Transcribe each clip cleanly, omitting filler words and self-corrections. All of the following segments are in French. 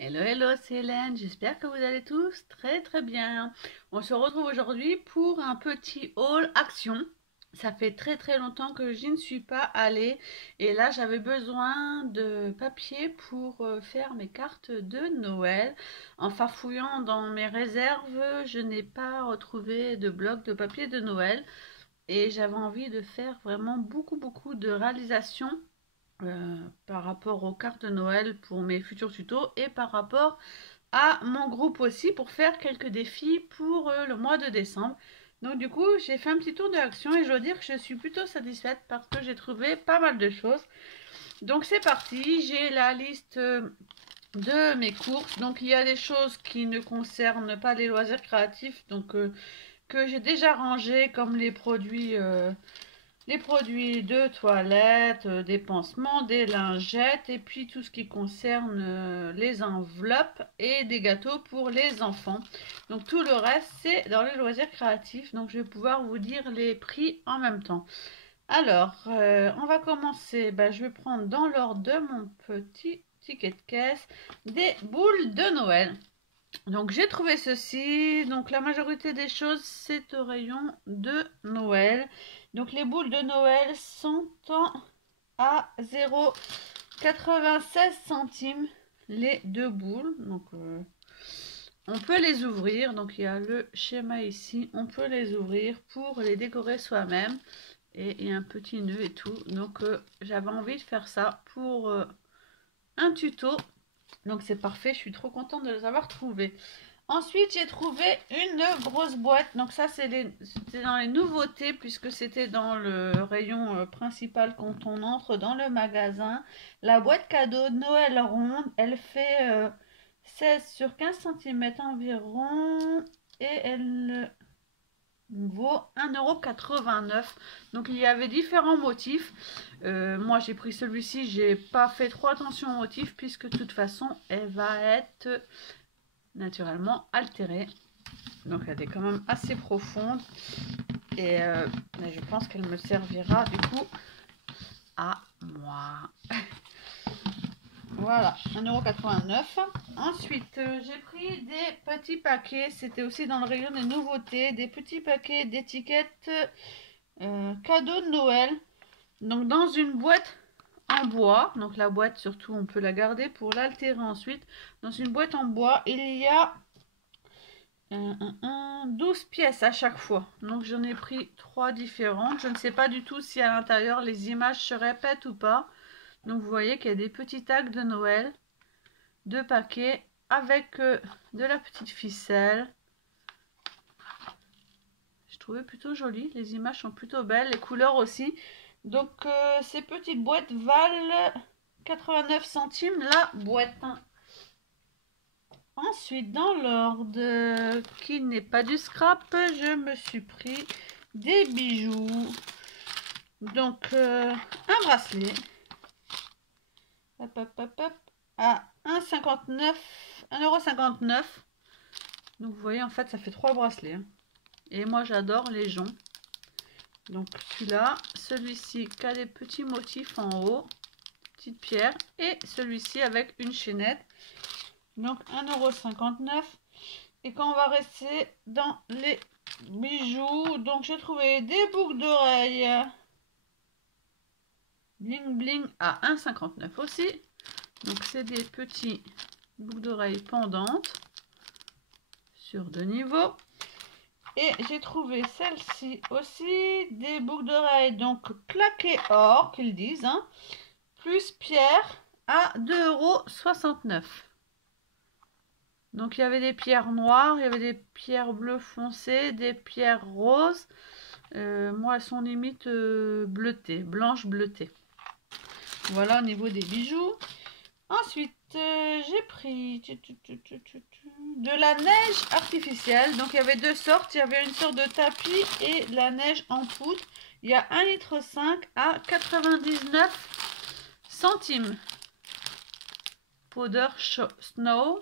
Hello, hello, c'est Hélène. J'espère que vous allez tous très très bien. On se retrouve aujourd'hui pour un petit haul action. Ça fait très très longtemps que je ne suis pas allée et là j'avais besoin de papier pour faire mes cartes de Noël. En farfouillant dans mes réserves, je n'ai pas retrouvé de bloc de papier de Noël et j'avais envie de faire vraiment beaucoup de réalisations par rapport aux cartes de Noël pour mes futurs tutos et par rapport à mon groupe aussi pour faire quelques défis pour le mois de décembre. Donc du coup, j'ai fait un petit tour de l'action et je dois dire que je suis plutôt satisfaite parce que j'ai trouvé pas mal de choses. Donc c'est parti, j'ai la liste de mes courses. Donc il y a des choses qui ne concernent pas les loisirs créatifs, donc que j'ai déjà rangé comme les produits de toilette, des pansements, des lingettes et puis tout ce qui concerne les enveloppes et des gâteaux pour les enfants. Donc tout le reste c'est dans les loisirs créatifs. Donc je vais pouvoir vous dire les prix en même temps. Alors on va commencer. Je vais prendre dans l'ordre de mon petit ticket de caisse des boules de Noël. Donc j'ai trouvé ceci. Donc la majorité des choses c'est au rayon de Noël. Donc les boules de Noël sont à 0,96 centimes les deux boules. Donc on peut les ouvrir. Donc il y a le schéma ici. On peut les ouvrir pour les décorer soi-même. Et il y a un petit nœud et tout. Donc j'avais envie de faire ça pour un tuto. Donc c'est parfait. Je suis trop contente de les avoir trouvés. Ensuite, j'ai trouvé une grosse boîte. Donc ça, c'était dans les nouveautés puisque c'était dans le rayon principal quand on entre dans le magasin. La boîte cadeau de Noël ronde, elle fait 16 sur 15 cm environ et elle vaut 1,89 €. Donc il y avait différents motifs. Moi, j'ai pris celui-ci. J'ai pas fait trop attention aux motifs puisque de toute façon, elle va être naturellement altérée. Donc elle est quand même assez profonde et je pense qu'elle me servira du coup à moi. Voilà, 1,89 €. Ensuite, j'ai pris des petits paquets. C'était aussi dans le rayon des nouveautés. Des petits paquets d'étiquettes cadeaux de Noël. Donc dans une boîte en bois. Donc la boîte surtout on peut la garder pour l'altérer ensuite. Dans une boîte en bois, il y a 12 pièces à chaque fois. Donc j'en ai pris 3 différentes. Je ne sais pas du tout si à l'intérieur les images se répètent ou pas. Donc vous voyez qu'il y a des petits tags de Noël, 2 paquets avec de la petite ficelle. Je trouvais plutôt joli. Les images sont plutôt belles, les couleurs aussi. Donc ces petites boîtes valent 89 centimes la boîte. Ensuite, dans l'ordre qui n'est pas du scrap, je me suis pris des bijoux. Donc, un bracelet. Hop, hop, hop, hop. À 1,59 €. Donc, vous voyez, en fait, ça fait 3 bracelets. Hein. Et moi, j'adore les joncs. Donc, celui-là, celui-ci qui a des petits motifs en haut, petites pierres. Et celui-ci avec une chaînette. Donc 1,59 €. Et quand on va rester dans les bijoux, donc j'ai trouvé des boucles d'oreilles bling bling à 1,59 € aussi. Donc c'est des petits boucles d'oreilles pendantes sur 2 niveaux. Et j'ai trouvé celle-ci aussi, des boucles d'oreilles donc claquées or qu'ils disent, hein, plus pierre à 2,69 €. Donc il y avait des pierres noires, il y avait des pierres bleues foncées, des pierres roses. Moi elles sont limite bleutées, blanches bleutées. Voilà au niveau des bijoux. Ensuite j'ai pris de la neige artificielle. Donc il y avait 2 sortes, il y avait une sorte de tapis et de la neige en poudre. Il y a 1,5 litre à 99 centimes. Powder Snow.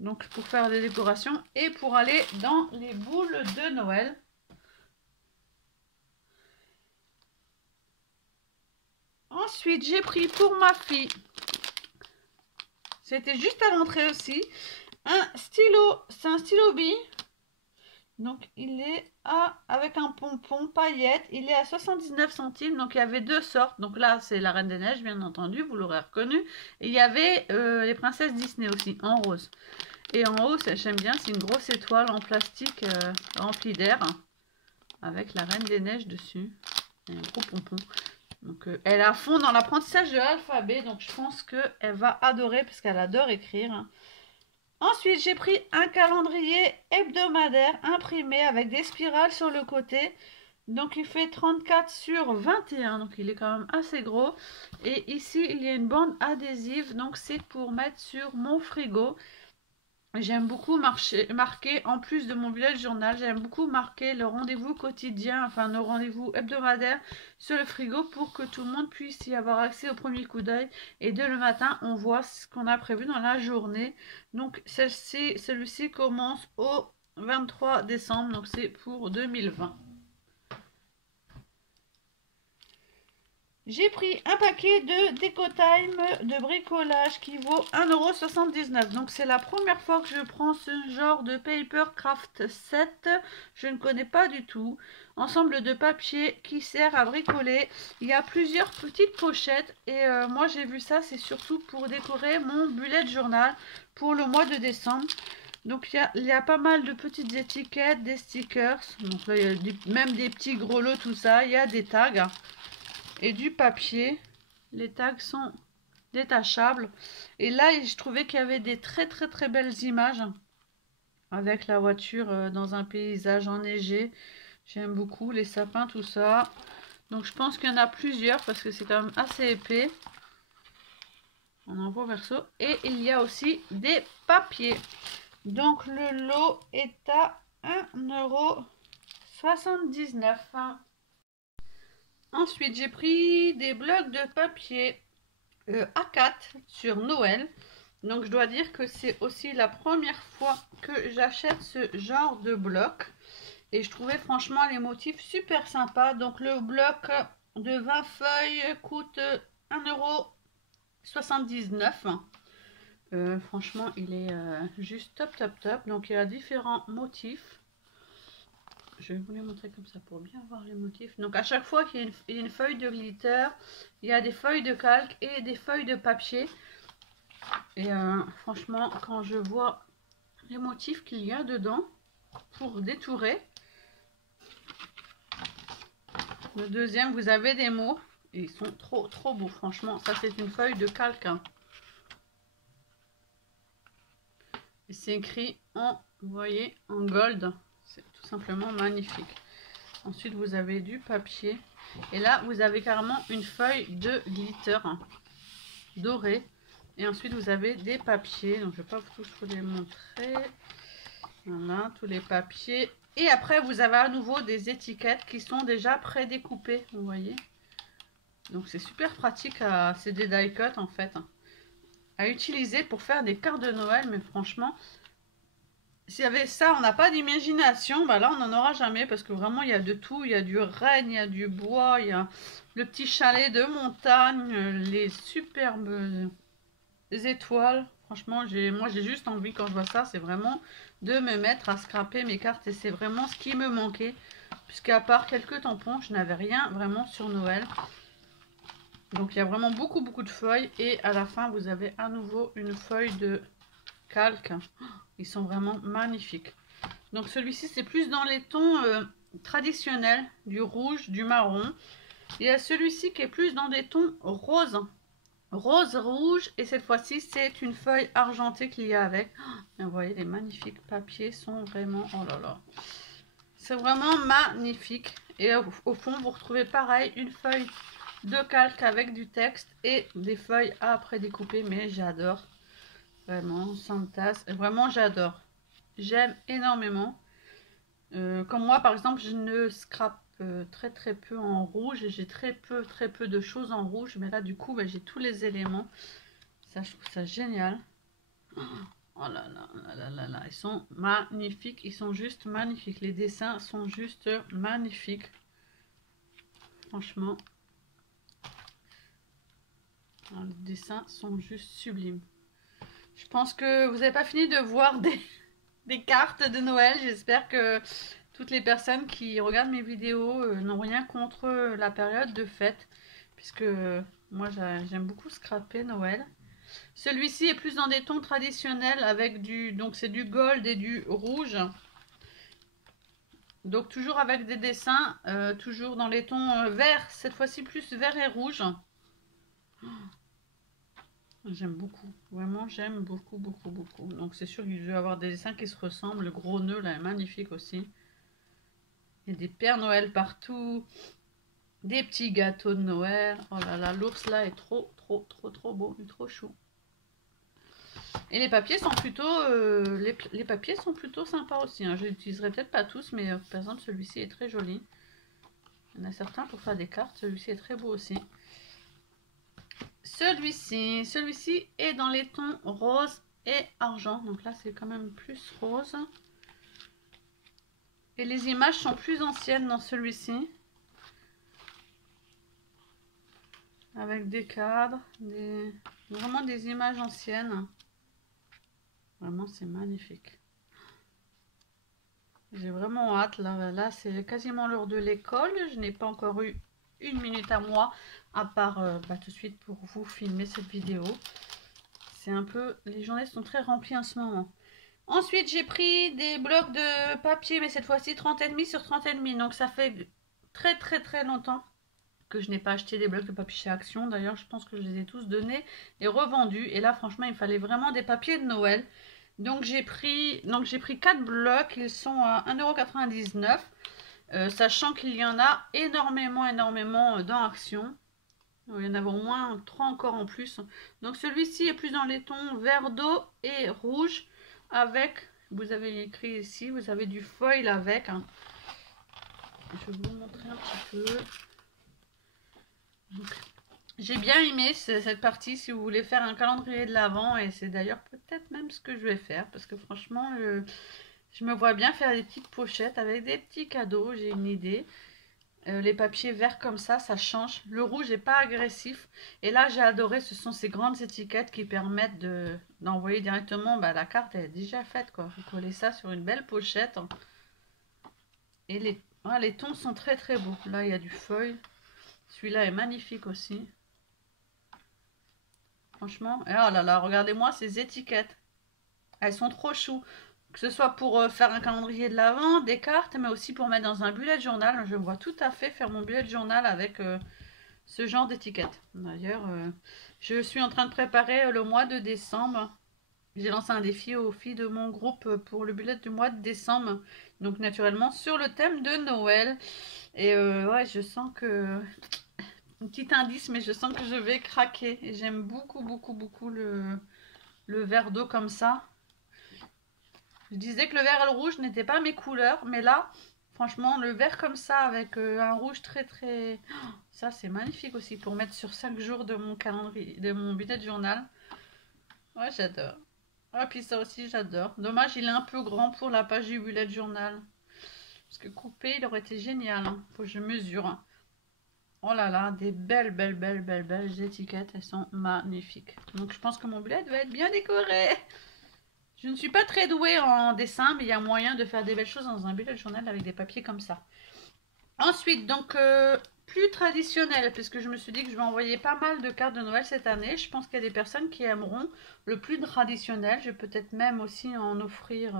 Donc pour faire des décorations et pour aller dans les boules de Noël. Ensuite, j'ai pris pour ma fille C'était juste à l'entrée aussi. Un stylo, c'est un stylo bille. Donc il est avec un pompon paillette, il est à 79 centimes. Donc il y avait deux sortes. Donc là c'est la Reine des Neiges bien entendu, vous l'aurez reconnu. Et il y avait les princesses Disney aussi en rose. Et en haut, j'aime bien, c'est une grosse étoile en plastique remplie d'air avec la Reine des Neiges dessus. Et un gros pompon. Donc elle est à fond dans l'apprentissage de l'alphabet, donc je pense qu'elle va adorer parce qu'elle adore écrire. Ensuite, j'ai pris un calendrier hebdomadaire imprimé avec des spirales sur le côté. Donc, il fait 34 sur 21. Donc, il est quand même assez gros. Et ici, il y a une bande adhésive. Donc, c'est pour mettre sur mon frigo. J'aime beaucoup marquer, en plus de mon bullet journal, j'aime beaucoup marquer le rendez-vous quotidien, enfin nos rendez-vous hebdomadaires sur le frigo pour que tout le monde puisse y avoir accès au premier coup d'œil. Et dès le matin, on voit ce qu'on a prévu dans la journée. Donc celui-ci commence au 23 décembre, donc c'est pour 2020. J'ai pris un paquet de Décotime de bricolage qui vaut 1,79 €. Donc c'est la première fois que je prends ce genre de paper craft set. Je ne connais pas du tout. Ensemble de papier qui sert à bricoler. Il y a plusieurs petites pochettes. Et moi j'ai vu ça, c'est surtout pour décorer mon bullet journal pour le mois de décembre. Donc il y a pas mal de petites étiquettes, des stickers. Donc là il y a même des petits grelots, tout ça. Il y a des tags. Et du papier. Les tags sont détachables. Et là, je trouvais qu'il y avait des très belles images avec la voiture dans un paysage enneigé. J'aime beaucoup les sapins, tout ça. Donc je pense qu'il y en a plusieurs parce que c'est quand même assez épais. On envoie verso. Et il y a aussi des papiers. Donc le lot est à 1,79 €. Ensuite, j'ai pris des blocs de papier A4 sur Noël. Donc, je dois dire que c'est aussi la première fois que j'achète ce genre de bloc. Et je trouvais franchement les motifs super sympas. Donc, le bloc de 20 feuilles coûte 1,79 €. Franchement, il est juste top. Donc, il y a différents motifs. Je vais vous les montrer comme ça pour bien voir les motifs. Donc à chaque fois qu'il y a une feuille de glitter, il y a des feuilles de calque et des feuilles de papier. Et franchement, quand je vois les motifs qu'il y a dedans pour détourer. Le deuxième, vous avez des mots. Et ils sont trop beaux, franchement. Ça, c'est une feuille de calque. Hein. Et c'est écrit en, vous voyez, en gold. C'est tout simplement magnifique. Ensuite, vous avez du papier. Et là, vous avez carrément une feuille de glitter doré. Et ensuite, vous avez des papiers. Donc, je ne vais pas tous vous les montrer. Voilà, tous les papiers. Et après, vous avez à nouveau des étiquettes qui sont déjà prédécoupées. Vous voyez. Donc, c'est super pratique. C'est des die cut en fait. À utiliser pour faire des cartes de Noël. Mais franchement... S'il y avait ça, on n'a pas d'imagination, bah là on n'en aura jamais parce que vraiment il y a de tout, il y a du renne, il y a du bois, il y a le petit chalet de montagne, les superbes étoiles. Franchement, moi j'ai juste envie quand je vois ça, c'est vraiment de me mettre à scraper mes cartes et c'est vraiment ce qui me manquait. Puisqu'à part quelques tampons, je n'avais rien vraiment sur Noël. Donc il y a vraiment beaucoup de feuilles et à la fin vous avez à nouveau une feuille de calque. Ils sont vraiment magnifiques. Donc celui-ci c'est plus dans les tons traditionnels, du rouge, du marron. Il y a celui-ci qui est plus dans des tons roses, rose, rouge, et cette fois-ci c'est une feuille argentée qu'il y a avec. Et vous voyez les magnifiques papiers sont vraiment, oh là là, c'est vraiment magnifique. Et au fond vous retrouvez pareil une feuille de calque avec du texte et des feuilles à prédécouper, mais j'adore. Vraiment, Santas, vraiment j'adore. J'aime énormément. Comme moi, par exemple, je ne scrape très peu en rouge. J'ai très peu de choses en rouge. Mais là, du coup, bah, j'ai tous les éléments. Ça, je trouve ça génial. Oh là là. Ils sont magnifiques. Ils sont juste magnifiques. Les dessins sont juste magnifiques. Franchement. Les dessins sont juste sublimes. Je pense que vous n'avez pas fini de voir des cartes de Noël. J'espère que toutes les personnes qui regardent mes vidéos n'ont rien contre la période de fête. Puisque moi j'aime beaucoup scraper Noël. Celui-ci est plus dans des tons traditionnels avec donc c'est du gold et du rouge. Donc toujours avec des dessins, toujours dans les tons verts, cette fois-ci plus vert et rouge. J'aime beaucoup, vraiment j'aime beaucoup, beaucoup, beaucoup. Donc c'est sûr qu'il doit y avoir des dessins qui se ressemblent. Le gros nœud là est magnifique aussi. Il y a des Pères Noël partout, des petits gâteaux de Noël. Oh là là, l'ours là est trop, trop, trop, trop beau, il est trop chou. Et les papiers sont plutôt, les papiers sont plutôt sympas aussi. Hein. Je l'utiliserai peut-être pas tous, mais par exemple celui-ci est très joli. Il y en a certains pour faire des cartes. Celui-ci est très beau aussi. Celui-ci est dans les tons rose et argent. Donc là, c'est quand même plus rose. Et les images sont plus anciennes dans celui-ci. Avec des cadres, vraiment des images anciennes. Vraiment, c'est magnifique. J'ai vraiment hâte. Là c'est quasiment l'heure de l'école. Je n'ai pas encore eu une minute à moi, à part tout de suite pour vous filmer cette vidéo. C'est un peu... Les journées sont très remplies en ce moment. Ensuite, j'ai pris des blocs de papier, mais cette fois-ci 30,5 sur 30,5. Donc ça fait très très très longtemps que je n'ai pas acheté des blocs de papier chez Action. D'ailleurs, je pense que je les ai tous donnés et revendus. Et là, franchement, il fallait vraiment des papiers de Noël. Donc j'ai pris 4 blocs, ils sont à 1,99 €, sachant qu'il y en a énormément dans Action. Il y en a au moins 3 encore en plus. Donc celui-ci est plus dans les tons vert d'eau et rouge avec, vous avez écrit ici, vous avez du foil avec. Hein. Je vais vous montrer un petit peu. J'ai bien aimé cette partie si vous voulez faire un calendrier de l'Avent, et c'est d'ailleurs peut-être même ce que je vais faire parce que franchement je me vois bien faire des petites pochettes avec des petits cadeaux. J'ai une idée. Les papiers verts comme ça change. Le rouge n'est pas agressif et là j'ai adoré, ce sont ces grandes étiquettes qui permettent d'envoyer directement, la carte elle est déjà faite quoi. Vous collez ça sur une belle pochette et les tons sont très très beaux. Là il y a du feuille, celui-là est magnifique aussi. Franchement, oh là là, regardez-moi ces étiquettes. Elles sont trop chou. Que ce soit pour faire un calendrier de l'Avent, des cartes, mais aussi pour mettre dans un bullet journal. Je me vois tout à fait faire mon bullet journal avec ce genre d'étiquette. D'ailleurs, je suis en train de préparer le mois de décembre. J'ai lancé un défi aux filles de mon groupe pour le bullet du mois de décembre. Donc naturellement sur le thème de Noël. Et ouais, je sens que... Un petit indice, mais je sens que je vais craquer. Et j'aime beaucoup, beaucoup, beaucoup le vert d'eau comme ça. Je disais que le vert et le rouge n'étaient pas mes couleurs, mais là, franchement, le vert comme ça avec un rouge très, très... Oh, ça, c'est magnifique aussi pour mettre sur 5 jours de mon calendrier, de mon bullet journal. Ouais, j'adore. Ah, puis ça aussi, j'adore. Dommage, il est un peu grand pour la page du bullet journal. Parce que coupé, il aurait été génial. Hein. Faut que je mesure. Oh là là, des belles étiquettes. Elles sont magnifiques. Donc, je pense que mon bullet va être bien décoré. Je ne suis pas très douée en dessin, mais il y a moyen de faire des belles choses dans un bullet journal avec des papiers comme ça. Ensuite, donc, plus traditionnel, puisque je me suis dit que je vais envoyer pas mal de cartes de Noël cette année. Je pense qu'il y a des personnes qui aimeront le plus traditionnel. Je vais peut-être même aussi en offrir,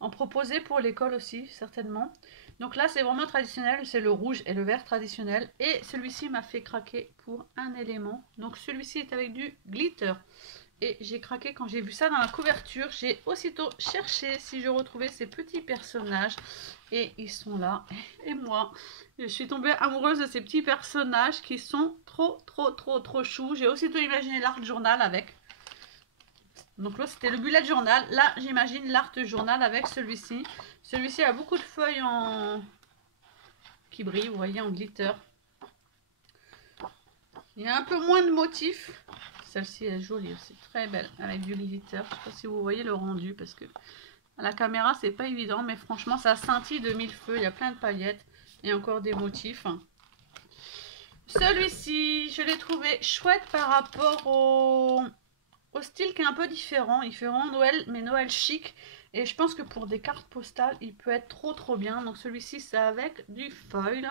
en proposer pour l'école aussi, certainement. Donc là, c'est vraiment traditionnel, c'est le rouge et le vert traditionnel. Et celui-ci m'a fait craquer pour un élément. Donc celui-ci est avec du glitter. Et j'ai craqué quand j'ai vu ça dans la couverture. J'ai aussitôt cherché si je retrouvais ces petits personnages. Et ils sont là. Et moi, je suis tombée amoureuse de ces petits personnages qui sont trop choux. J'ai aussitôt imaginé l'art journal avec. Donc là, c'était le bullet journal. Là, j'imagine l'art journal avec celui-ci. Celui-ci a beaucoup de feuilles qui brillent, vous voyez, en glitter. Il y a un peu moins de motifs. Celle-ci est jolie aussi, très belle, avec du glitter. Je ne sais pas si vous voyez le rendu, parce que à la caméra, c'est pas évident, mais franchement, ça scintille de mille feux. Il y a plein de paillettes et encore des motifs. Celui-ci, je l'ai trouvé chouette par rapport au style qui est un peu différent. Il fait vraiment Noël, mais Noël chic. Et je pense que pour des cartes postales, il peut être trop bien. Donc celui-ci, c'est avec du foil.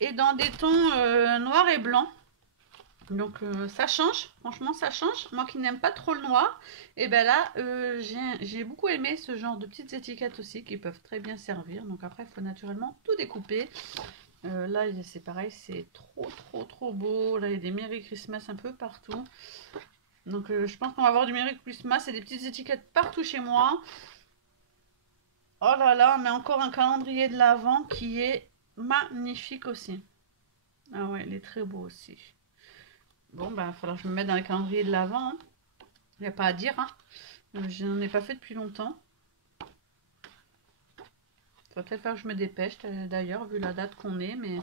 Et dans des tons noir et blanc. Donc ça change, franchement ça change. Moi qui n'aime pas trop le noir, et ben là j'ai beaucoup aimé ce genre de petites étiquettes aussi qui peuvent très bien servir. Donc après il faut naturellement tout découper. Là c'est pareil, c'est trop beau. Là il y a des Merry Christmas un peu partout. Donc je pense qu'on va avoir du Merry Christmas et des petites étiquettes partout chez moi. Oh là là, mais encore un calendrier de l'Avent qui est magnifique aussi. Ah ouais, il est très beau aussi. Bon, bah, il va falloir que je me mette dans le calendrier de l'Avent. Il n'y a pas à dire. Hein. Je n'en ai pas fait depuis longtemps. Il va peut-être falloir que je me dépêche d'ailleurs, vu la date qu'on est. Mais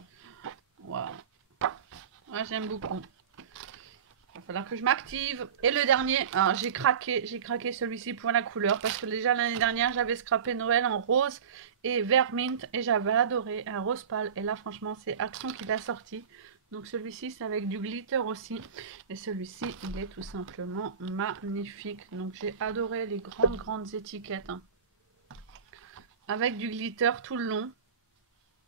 waouh. Ouais, j'aime beaucoup. Il va falloir que je m'active. Et le dernier, j'ai craqué celui-ci pour la couleur. Parce que déjà l'année dernière, j'avais scrappé Noël en rose et vert mint. Et j'avais adoré un rose pâle. Et là, franchement, c'est Action qui l'a sorti. Donc celui-ci c'est avec du glitter aussi. Et celui-ci il est tout simplement magnifique. Donc j'ai adoré les grandes étiquettes. Hein. Avec du glitter tout le long.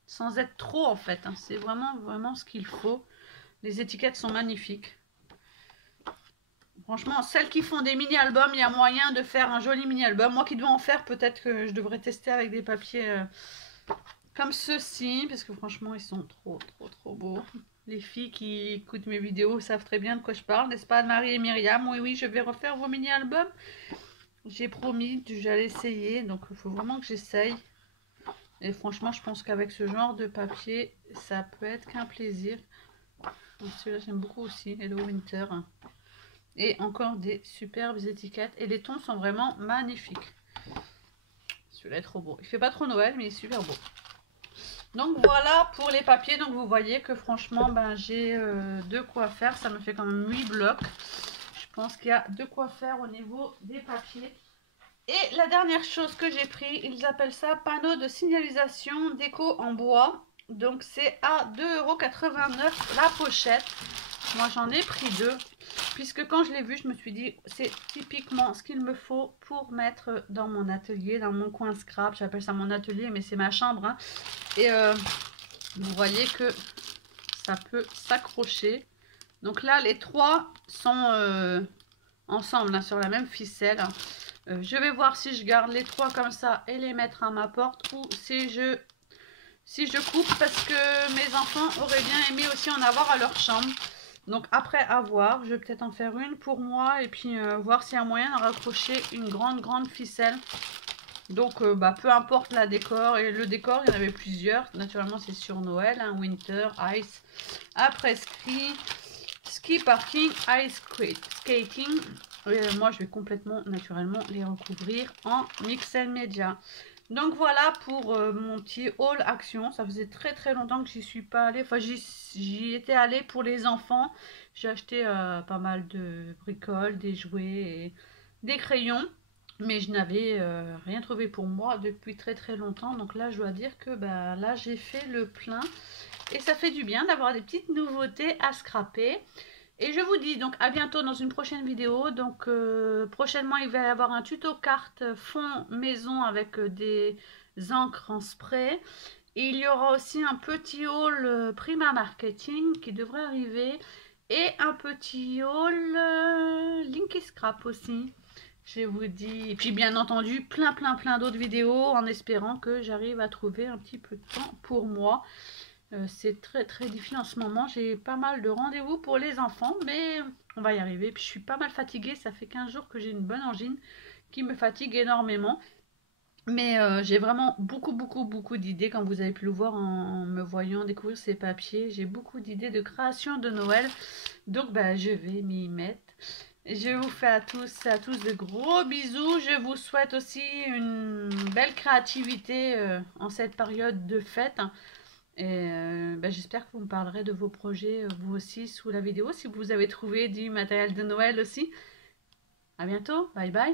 Sans être trop en fait. Hein. C'est vraiment ce qu'il faut. Les étiquettes sont magnifiques. Franchement, celles qui font des mini-albums, il y a moyen de faire un joli mini-album. Moi qui dois en faire, peut-être que je devrais tester avec des papiers comme ceux-ci. Parce que franchement, ils sont trop beaux. Les filles qui écoutent mes vidéos savent très bien de quoi je parle, n'est-ce pas Anne-Marie et Myriam? Oui, je vais refaire vos mini-albums. J'ai promis que j'allais essayer, donc il faut vraiment que j'essaye. Et franchement, je pense qu'avec ce genre de papier, ça peut être qu'un plaisir. Celui-là, j'aime beaucoup aussi, Hello Winter. Et encore des superbes étiquettes. Et les tons sont vraiment magnifiques. Celui-là est trop beau. Il fait pas trop Noël, mais il est super beau. Donc voilà pour les papiers. Donc vous voyez que franchement ben, j'ai de quoi faire. Ça me fait quand même 8 blocs. Je pense qu'il y a de quoi faire au niveau des papiers. Et la dernière chose que j'ai pris, ils appellent ça panneau de signalisation déco en bois. Donc c'est à 2,89 € la pochette. Moi j'en ai pris 2. Puisque quand je l'ai vu, je me suis dit, c'est typiquement ce qu'il me faut pour mettre dans mon atelier, dans mon coin scrap. J'appelle ça mon atelier, mais c'est ma chambre. Hein. Et vous voyez que ça peut s'accrocher. Donc là, les trois sont ensemble, hein, sur la même ficelle. Je vais voir si je garde les trois comme ça et les mettre à ma porte. Ou si je coupe, parce que mes enfants auraient bien aimé aussi en avoir à leur chambre. Donc après à voir, je vais peut-être en faire une pour moi et puis voir s'il y a moyen de raccrocher une grande ficelle. Donc peu importe la décor, et le décor il y en avait plusieurs, naturellement c'est sur Noël, hein, Winter, Ice, après ski parking, ice skating. Moi je vais complètement naturellement les recouvrir en mix and media. Donc voilà pour mon petit haul action. Ça faisait très longtemps que j'y suis pas allée. Enfin j'y étais allée pour les enfants. J'ai acheté pas mal de bricoles, des jouets et des crayons. Mais je n'avais rien trouvé pour moi depuis très longtemps. Donc là je dois dire que là j'ai fait le plein. Et ça fait du bien d'avoir des petites nouveautés à scraper. Et je vous dis donc à bientôt dans une prochaine vidéo. Donc prochainement il va y avoir un tuto carte fond maison avec des encres en spray. Et il y aura aussi un petit haul Prima Marketing qui devrait arriver. Et un petit haul Linky Scrap aussi. Je vous dis. Et puis bien entendu plein d'autres vidéos en espérant que j'arrive à trouver un petit peu de temps pour moi. C'est très difficile en ce moment. J'ai pas mal de rendez-vous pour les enfants, mais on va y arriver. Puis je suis pas mal fatiguée. Ça fait 15 jours que j'ai une bonne angine qui me fatigue énormément. Mais j'ai vraiment beaucoup d'idées, comme vous avez pu le voir en me voyant découvrir ces papiers. J'ai beaucoup d'idées de création de Noël. Donc je vais m'y mettre. Je vous fais à tous de gros bisous. Je vous souhaite aussi une belle créativité en cette période de fête. Et j'espère que vous me parlerez de vos projets, vous aussi, sous la vidéo, si vous avez trouvé du matériel de Noël aussi. À bientôt, bye bye.